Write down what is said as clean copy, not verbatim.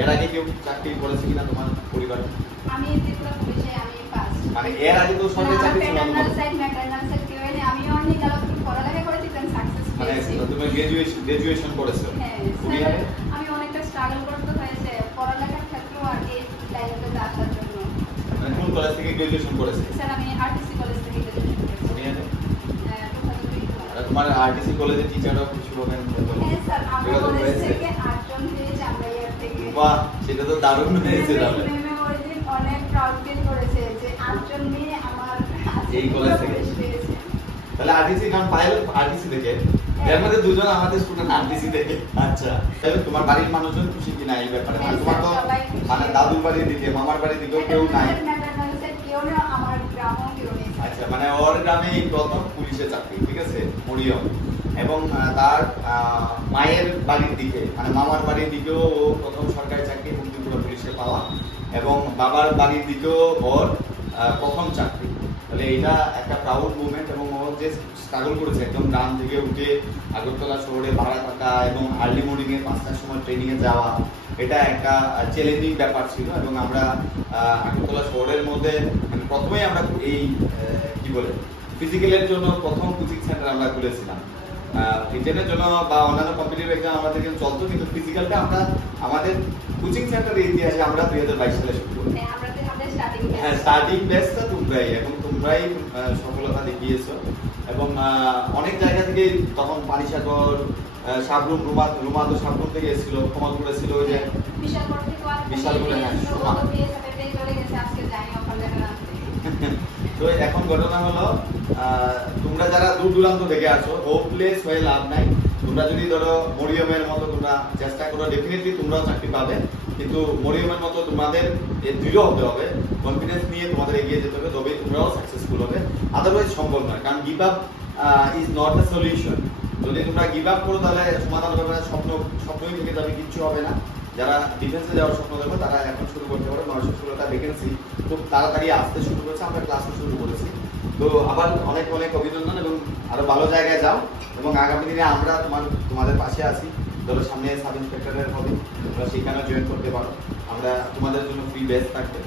এর আগে কেউ চাকরি করেছে কিনা তোমার পরিবারে? আমি ত্রিপুরা পুলিশে আমি ফার্স্ট। মানে এর আগে তো সরকারি চাকরি ছিল না? ম্যাটারনাল সাইড কেউ নেই, আমি অনেক কাল পড়ালেখা করেছি দেন সাকসেস মানে পেয়েছি। তুমি গ্রাজুয়েশন করেছো? হ্যাঁ কুমিল্লায়? আমি অনেকটা স্ট্রাগল করতে হয়েছে পড়ালেখার ক্ষেত্রেও আর এই লাইনটাতে আসার জন্য। মানে কোন কলেজ থেকে গ্রাজুয়েশন করেছে? স্যার আমি আরটিসি কলেজ থেকে গ্রাজুয়েশন করেছি। কুমিল্লায়? হ্যাঁ তোমার আরটিসি কলেজের টিচাররাও কিছু বলেন? হ্যাঁ স্যার আমার কলেজ থেকে 8 জন পেয়েছি আমরা ইয়ার থেকে। বাহ, সেটা তো দারুণ হয়েছে তাহলে। ম্যাম ওইদিন অনেক প্রাউড ফিল করেছে যে 8 জন মেয়ে আমার এই কলেজ থেকে পেয়েছে। তাহলে আরটিসি কারণ পাইলট আরটিসি থেকে, এর মধ্যে দুজন আমাদের স্টুডেন্ট আরটিসি থেকে। আচ্ছা, তাহলে তোমার বাড়ির মানুষজন খুশি কিনা এই ব্যাপারে? মানে তোমার তো মানে দাদুর বাড়ির দিকে মামার বাড়ির দিকেও কেউ নাই? আচ্ছা, মানে ওর গ্রামে এই প্রথম পুলিশে চাকরি, ঠিক আছে, মরিয়ম। এবং তার মায়ের বাড়ির দিকে মানে মামার বাড়ির দিকেও ও প্রথম সরকারি চাকরি ত্রিপুরা পুলিশে পাওয়া, এবং বাবার বাড়ির দিকেও ওর প্রথম চাকরি। তাহলে এটা একটা প্রাউড মুভমেন্ট। এবং ও যে স্ট্রাগল করেছে একদম গ্রাম থেকে উঠে আগরতলা শহরে ভাড়া থাকা এবং আর্লি মর্নিং এ 5টার সময় ট্রেনিং এ যাওয়া, এটা একটা চ্যালেঞ্জিং ব্যাপার ছিল। এবং আমরা আগরতলা শহরের মধ্যে মানে প্রথমেই আমরা এই কি বলে ফিজিক্যালের জন্য প্রথম কোচিং সেন্টার আমরা খুলেছিলাম। রিটেনের জন্য বা অন্যান্য কম্পিটিটিভ এক্সাম আমাদের কিন্তু চলতো, কিন্তু ফিজিক্যালটা আমরা আমাদের কোচিং সেন্টারের ইতিহাসে আমরা 2022 সালে শুরু করি। হ্যাঁ, স্টার্টিং বেসটা তোমরাই, এবং তোমরাই সফলতা দেখিয়েছো। এবং অনেক জায়গা থেকে তখন পানিসাগর, সাবরুম, রুমা তো সাবরুম থেকে এসেছিল, কমলপুরে ছিল ওই যে বিশালপুরে। হ্যাঁ, তো এখন ঘটনা হলো তোমরা যারা দূর দূরান্ত থেকে আছো, হোপলেস হয়ে লাভ নাই। তোমরা যদি ধরো মরিয়মের মতো তোমরা চেষ্টা করো, ডেফিনেটলি তোমরাও চাকরি পাবে। কিন্তু মরিয়মের মতো তোমাদের দৃঢ় হতে হবে, কনফিডেন্স নিয়ে তোমাদের এগিয়ে যেতে হবে, তবেই তোমরাও সাকসেসফুল হবে। আদারওয়াইজ সম্ভব নয়, কারণ give up is not a solution. যদি তোমরা গিভ আপ করো তাহলে সমাধান হবে না, স্বপ্নই থেকে যাবে, কিচ্ছু হবে না। যারা ডিফেন্সে যাওয়ার স্বপ্ন দেখো তারা এখন শুরু করতে পারো। 916টা ভ্যাকেন্সি খুব তাড়াতাড়ি আসতে শুরু করেছে, আমরা ক্লাসও শুরু করেছি। তো আবার অনেক অনেক অভিনন্দন, এবং আরো ভালো জায়গায় যাও। এবং আগামী দিনে আমরা তোমাদের পাশে আছি। ধরো সামনে সাব ইন্সপেক্টরের হবে, তোমরা সেখানেও জয়েন করতে পারো, আমরা তোমাদের জন্য ফ্রি বেস থাকবে।